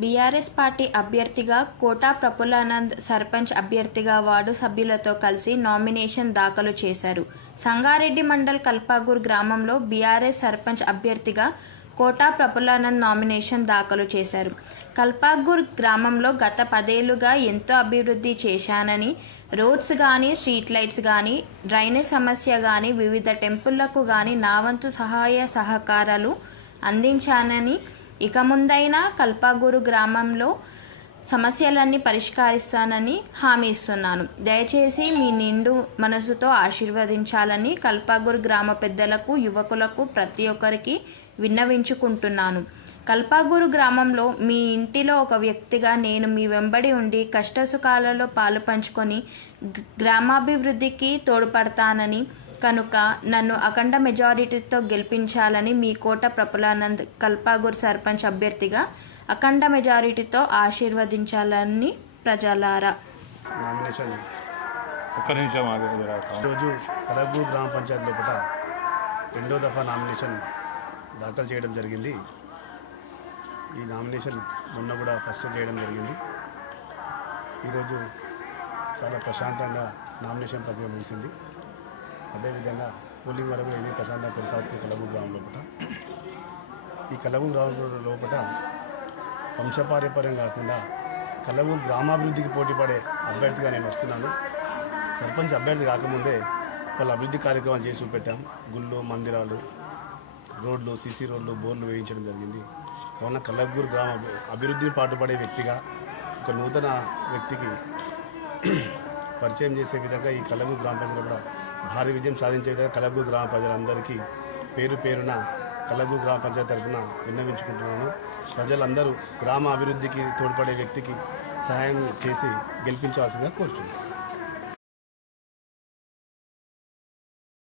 BRS party అభ్యర్థిగా కోటా ప్రఫుల్లానంద్ సర్పంచ్ అభ్యర్థిగా ward సభ్యులతో కలిసి నామినేషన్ దాఖలు చేశారు. సంగారెడ్డి మండల్ కల్పాగూర్ గ్రామంలో బీఆర్ఎస్ సర్పంచ్ అభ్యర్థిగా కోటా ప్రఫుల్లానంద్ నామినేషన్ దాఖలు చేశారు. కల్పాగూర్ గ్రామంలో గత పదేళ్ళుగా ఎంతో అభివృద్ధి చేశానని రోడ్స్ కానీ స్ట్రీట్ లైట్స్ కానీ డ్రైనేజ్ సమస్య కానీ వివిధ టెంపుళ్ళకు కానీ నా వంతు సహాయ సహకారాలు అందించానని ఇక ముందైనా కల్పాగూరు గ్రామంలో సమస్యలన్నీ పరిష్కరిస్తానని హామీ ఇస్తున్నాను. దయచేసి మీ నిండు మనసుతో ఆశీర్వదించాలని కల్పాగూరు గ్రామ పెద్దలకు యువకులకు ప్రతి ఒక్కరికి విన్నవించుకుంటున్నాను. కల్పాగూరు గ్రామంలో మీ ఇంటిలో ఒక వ్యక్తిగా నేను మీ వెంబడి ఉండి కష్టసుఖాలలో పాలు పంచుకొని గ్రామాభివృద్ధికి తోడ్పడతానని కనుక నన్ను అఖండ మెజారిటీతో గెలిపించాలని మీ కోట ప్రఫులానంద్ కల్పాగూర్ సర్పంచ్ అభ్యర్థిగా అఖండ మెజారిటీతో ఆశీర్వదించాలని ప్రజలారా. ఒక్క నిమిషం. ఈరోజు కలగూరు గ్రామ పంచాయతీ లోపల రెండో దఫా నామినేషన్ దాఖలు చేయడం జరిగింది. ఈ నామినేషన్ మొన్న కూడా ఫస్ట్ చేయడం జరిగింది. ఈరోజు చాలా ప్రశాంతంగా నామినేషన్ ప్రక్రియ ముగిసింది. అదేవిధంగా పోలింగ్ వరకు ఇదే ప్రశాంతంగా కొనసాగుతుంది కలగూరు గ్రామం లోపల. ఈ కలగూరు గ్రామం లోపల వంశపారంపర్యం కాకుండా కలగూరు గ్రామాభివృద్ధికి పోటీపడే అభ్యర్థిగా నేను వస్తున్నాను. సర్పంచ్ అభ్యర్థి కాకముందే వాళ్ళ అభివృద్ధి కార్యక్రమాలు చేసి చూపెట్టాం. గుళ్ళు మందిరాలు రోడ్లు సీసీ రోడ్లు బోర్లు వేయించడం జరిగింది. కావున కల్లగూరు గ్రామ అభివృద్ధిని పాటుపడే వ్యక్తిగా ఒక నూతన వ్యక్తికి పరిచయం చేసే విధంగా ఈ కల్లగూరు గ్రామ పంచాయతీలో కూడా భారీ విజయం సాధించే విధంగా గ్రామ ప్రజలందరికీ పేరు పేరున కలగు గ్రామ పంచాయతీ తరఫున విన్నవించుకుంటున్నాను. ప్రజలందరూ గ్రామ అభివృద్ధికి తోడ్పడే వ్యక్తికి సహాయం చేసి గెలిపించవలసిందిగా కోరుచున్నాను.